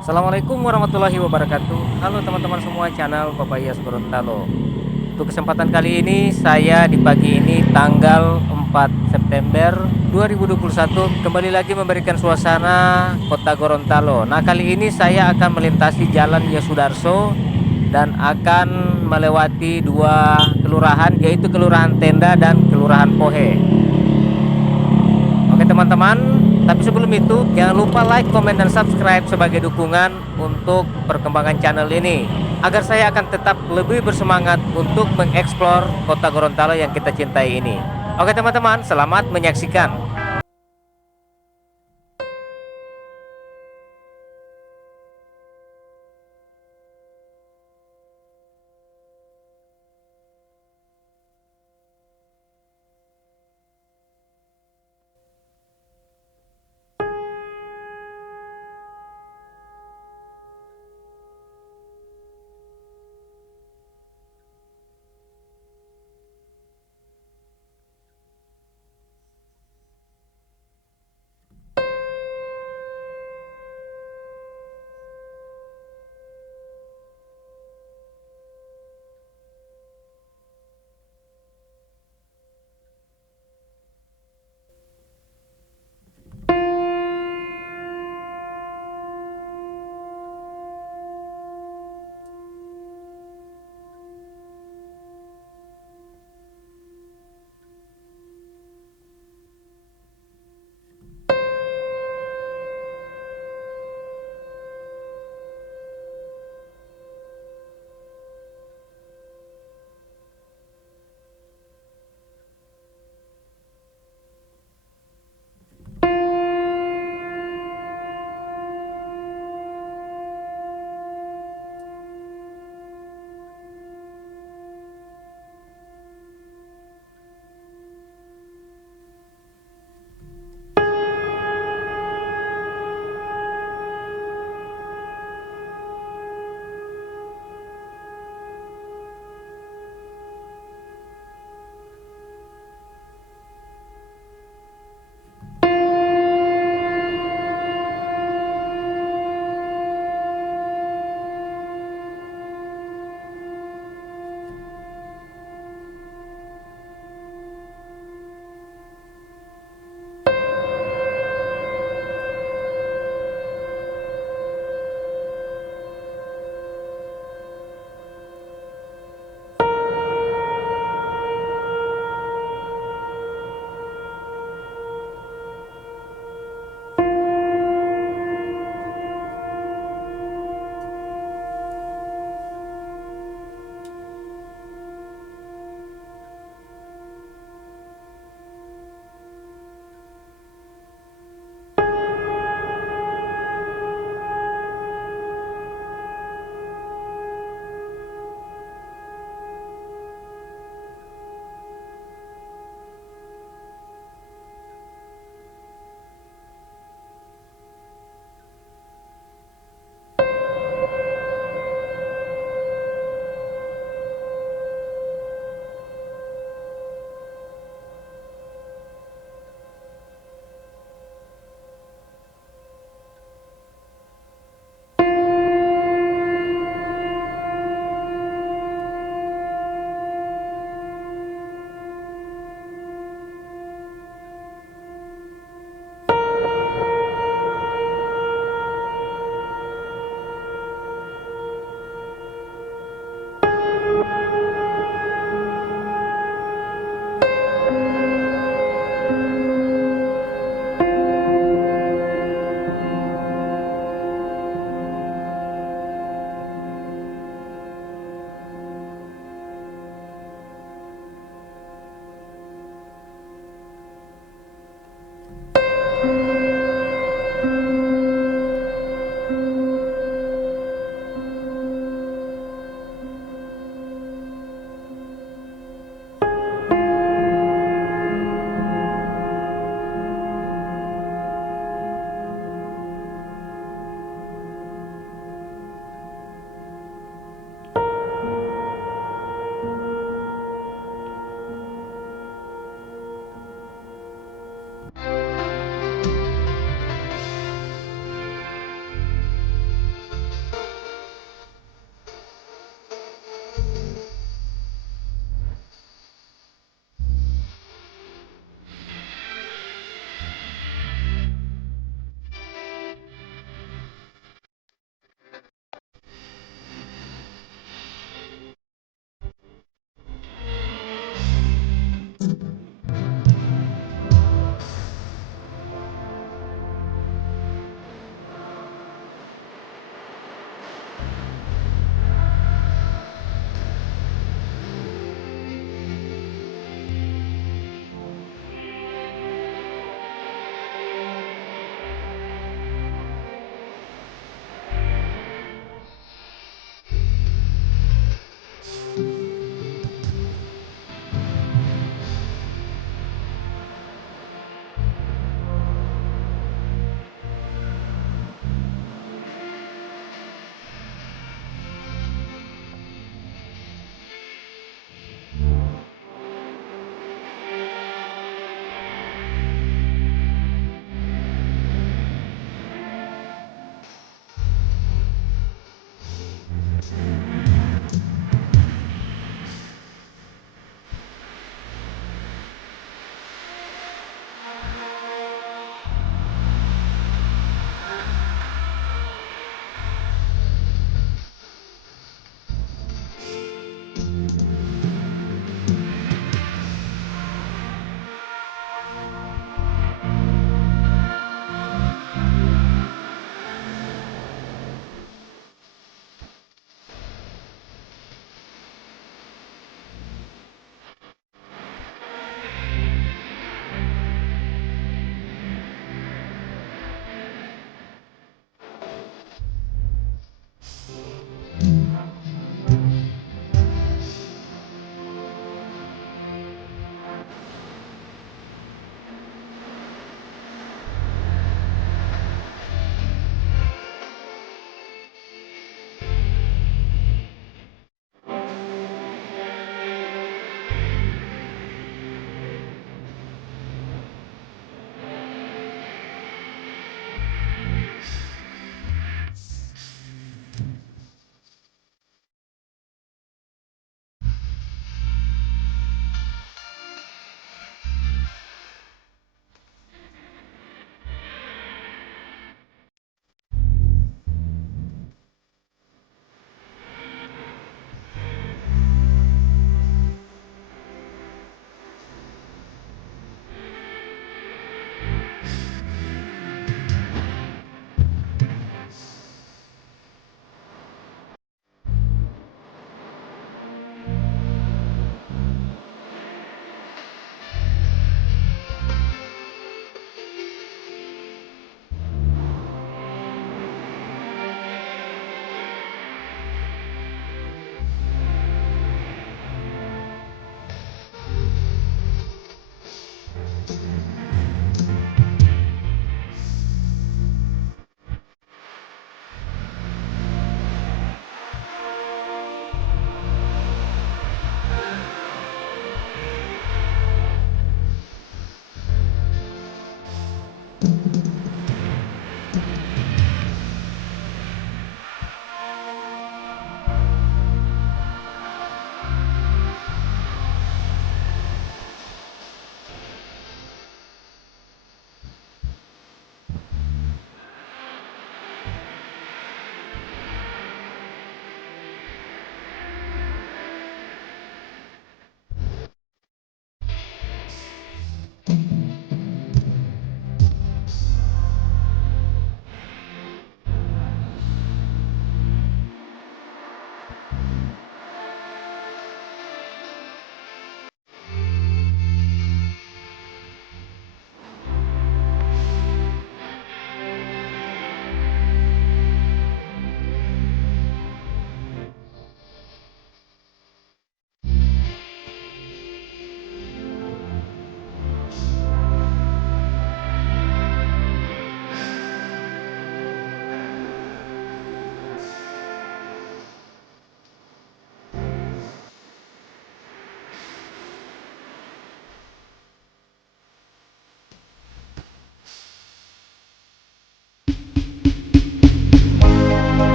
Assalamualaikum warahmatullahi wabarakatuh. Halo teman-teman semua channel Papayas Gorontalo. Untuk kesempatan kali ini saya di pagi ini tanggal 4 September 2021 kembali lagi memberikan suasana Kota Gorontalo. Nah, kali ini saya akan melintasi Jalan Yosudarso dan akan melewati dua kelurahan, yaitu Kelurahan Tenda dan Kelurahan Pohe. Oke teman-teman, tapi sebelum itu jangan lupa like, komen, dan subscribe sebagai dukungan untuk perkembangan channel ini agar saya akan tetap lebih bersemangat untuk mengeksplor kota Gorontalo yang kita cintai ini. Oke teman-teman, selamat menyaksikan.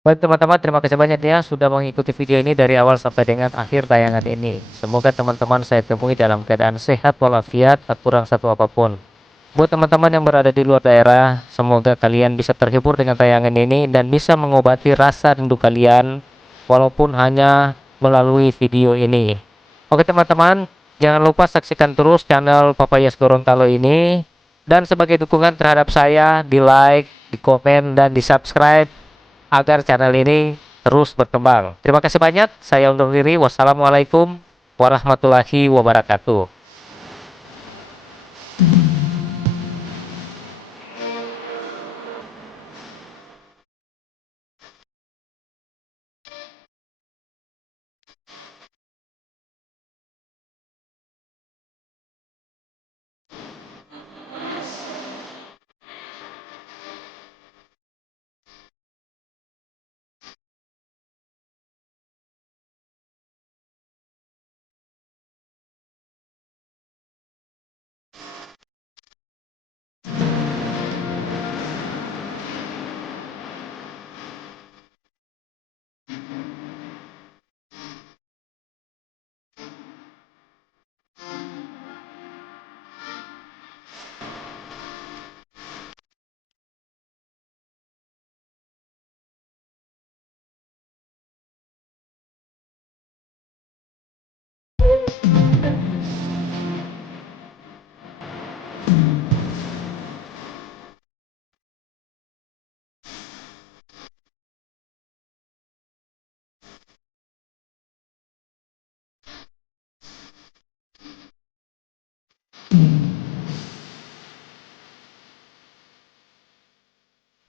Baik teman-teman, terima kasih banyak ya sudah mengikuti video ini dari awal sampai dengan akhir tayangan ini. Semoga teman-teman saya temui dalam keadaan sehat walafiat, tak kurang satu apapun. Buat teman-teman yang berada di luar daerah, semoga kalian bisa terhibur dengan tayangan ini dan bisa mengobati rasa rindu kalian walaupun hanya melalui video ini. Oke teman-teman, jangan lupa saksikan terus channel Papayas Gorontalo ini, dan sebagai dukungan terhadap saya, di like, di komen, dan di subscribe agar channel ini terus berkembang. Terima kasih banyak, saya undur diri. Wassalamualaikum warahmatullahi wabarakatuh.